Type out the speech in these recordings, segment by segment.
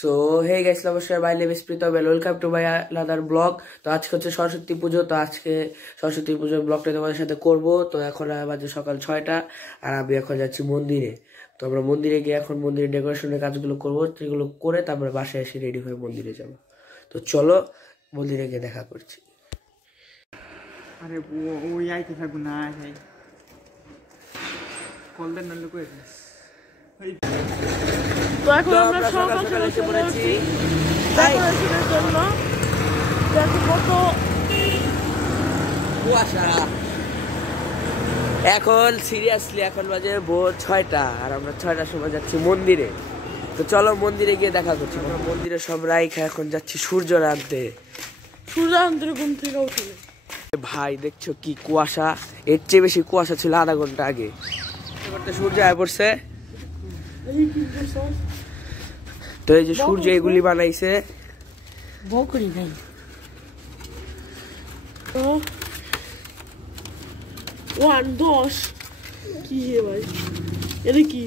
So hey guys নমস্কার, my name is Pritam and welcome to my another blog. তো আজকে হচ্ছে সরস্বতী পুজো। তো আজকে সরস্বতী পুজোর ব্লগটা তোমাদের সাথে করব। তো এখন বাজে সকাল 6টা আর আমি এখন যাচ্ছি মন্দিরে। তো আমরা মন্দিরে গিয়ে এখন মন্দিরের ডেকোরেশনের কাজগুলো করবো, সেগুলো করে তারপরে বাসায় এসে রেডি হয়ে মন্দিরে যাব। তো চলো মন্দিরে গিয়ে দেখা করছি। আরে ওই আইতে থাকবো না, কলদের নালে কই তো এখন আমরা সকালে এসে পড়েছি ডেকোরেশনের জন্য। দেখো কত কুয়াশা। এখন সিরিয়াসলি এখন বাজে ভোর 6টা আর আমরা 6টার সময় যাচ্ছি মন্দিরে। তো চলো মন্দিরে গিয়ে দেখা করছি। আমরা মন্দিরে সব রাইখা এখন যাচ্ছি সূর্য আনতে। ঘুম থেকে উঠে ভাই দেখছো কি কুয়াশা, এর চেয়ে বেশি কুয়াশা ছিল আধা ঘন্টা আগে। সূর্য আয় পড়ছে। তো এই যে সূর্য এগুলি বানাইছে বকরি ভাই। তো 1-10 কি হে ভাই, এটা কি?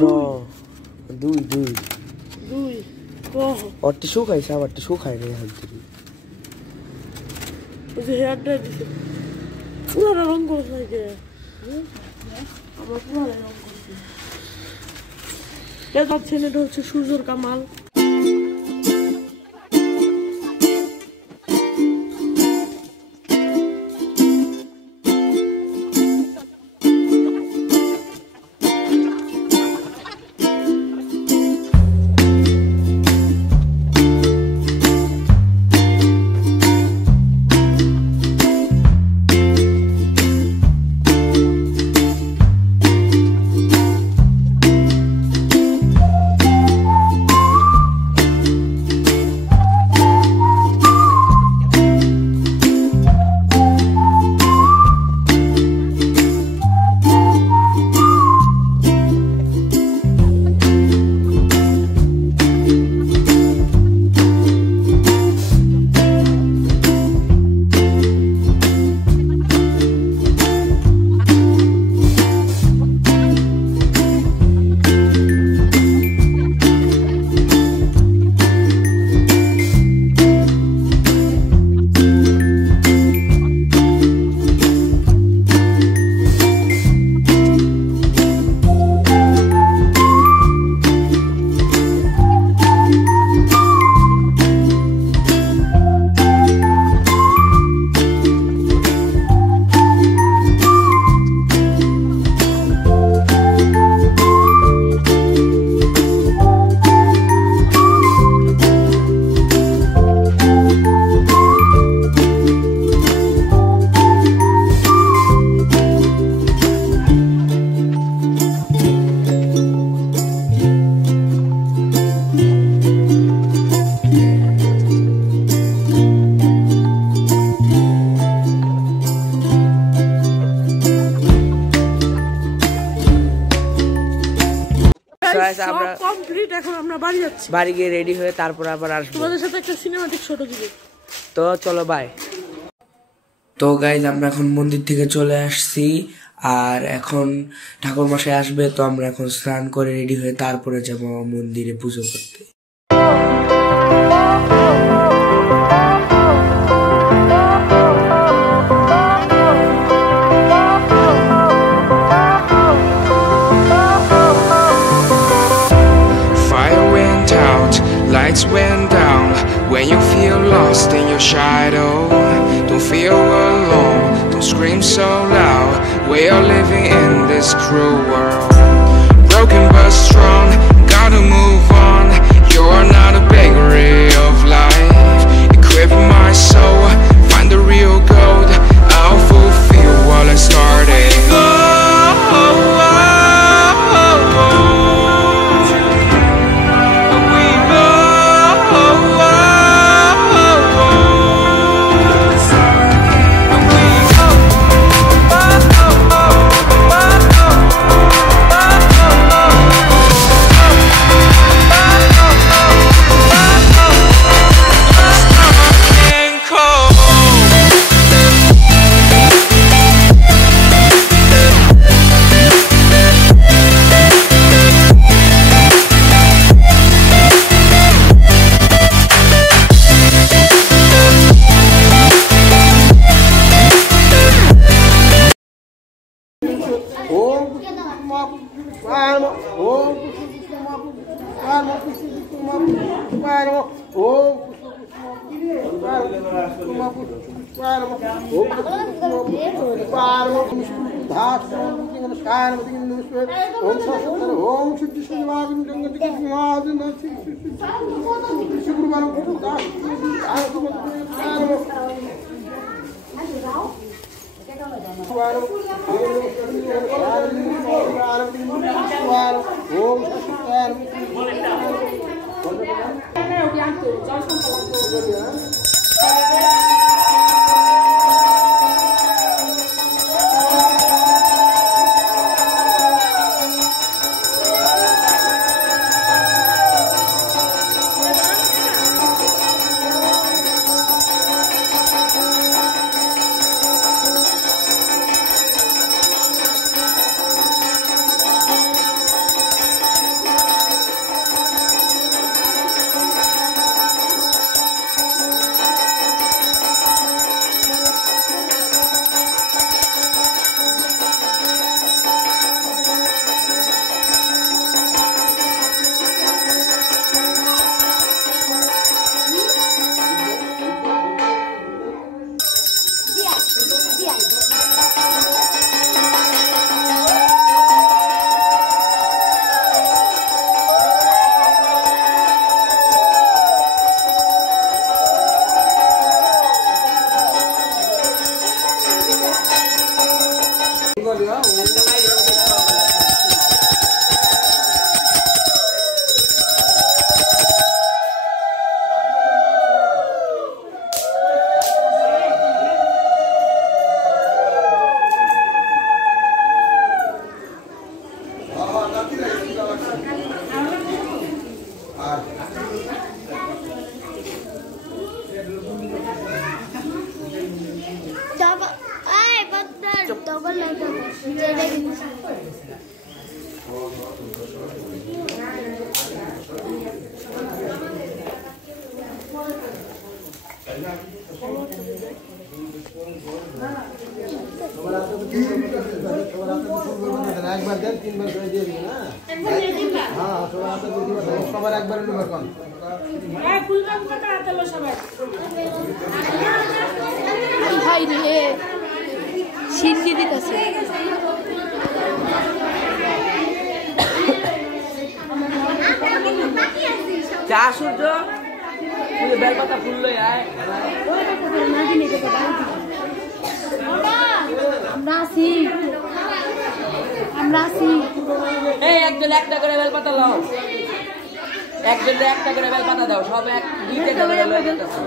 No, দুই কহ আর টিস্যু খাইছে, আবার টিস্যু খাই না এখন থেকে। ওই যে হেয়ার ড্রাই দিছে, পুরো রং করছে নাকি? আমার পুরো রং করছে। এটা ছেলেটা হচ্ছে সূর্যর কামাল। বাড়ি গিয়ে রেডি হয়ে তারপর আবার আসবো তোমাদের সাথে একটা সিনেমাটিক ছোট দিকে। তো চলো বাই। তো গাইজ আমরা এখন মন্দির থেকে চলে আসছি আর এখন ঠাকুর মশাই আসবে। তো আমরা এখন স্নান করে রেডি হয়ে তারপরে যাবো মন্দিরে পুজো করতে। Lights went down when you feel lost in your shadow. Don't feel alone, don't scream so loud. We are living in this cruel world. Broken but strong, gotta move on. You're not a bakery of life. Equip my soul, find the real gold. I'll fulfill what I started. একবার দেন 3 বার করে দিয়ে দিবেন না হ্যাঁ সবার হাতে দিবেন সবার একবার নেবেন কোন এই ফুলবাগ কত আতলো সবাই ভাই রে সিন্দি দিতেছে চা সূর্য তুই বেলপাতা ফুল লই আয় আমরা আছি এই একজন একটা করে বেলপাতা লাও একজন একটা করে বেলপাতা দাও সব এক দুইটা করে লই যেতেছে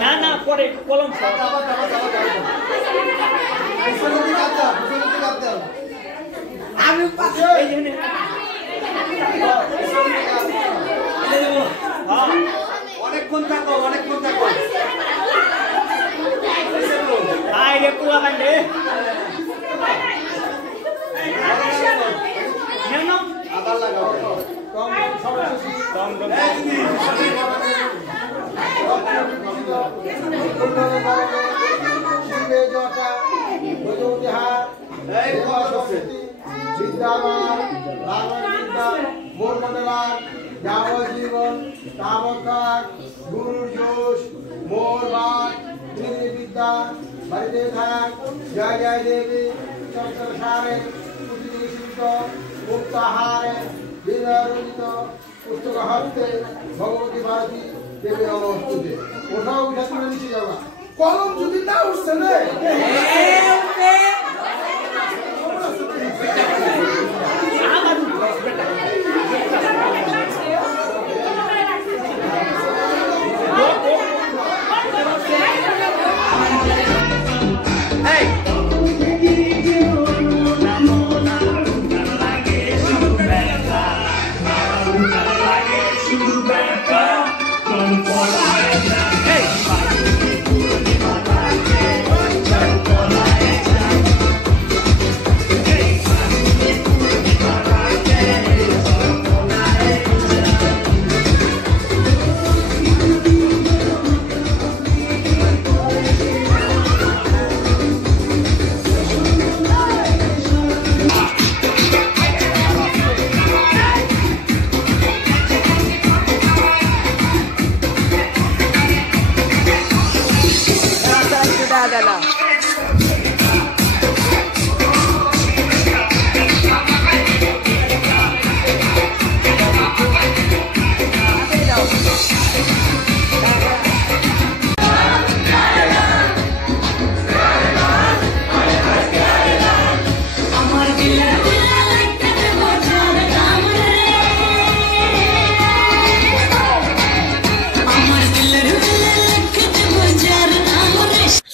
না না পরে কলম আমি অনেকক্ষণ থাকো আয় রে পুরা বান্ডে আবার লাগাও জীবন তাবকার গুরুর জোশ মোর বাদ বিদ্যা বাড়িতে থাক জয় জয় দেবী চন্দ্র সারে প্রতিষ্ঠিত মুক্তাহারে বিরঞ্জিত পুস্তক হস্তে ভগবতী ভারতী দেবী নমস্তুতে ওঠাও উঠা তুলে নিচে যাওয়া কলম যদি না উঠছে রে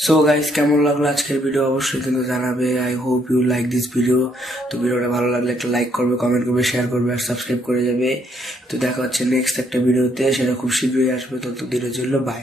সো গাইস, কেমন লাগলো আজকের ভিডিও অবশ্যই কিন্তু জানাবে। I hope you like this video. তো ভিডিওটা ভালো লাগলে একটা লাইক করবে, কমেন্ট করবে, শেয়ার করবে আর সাবস্ক্রাইব করে যাবে। তো দেখা হচ্ছে নেক্সট একটা ভিডিওতে, সেটা খুব শীঘ্রই আসবে। ততদিনের জন্য বাই।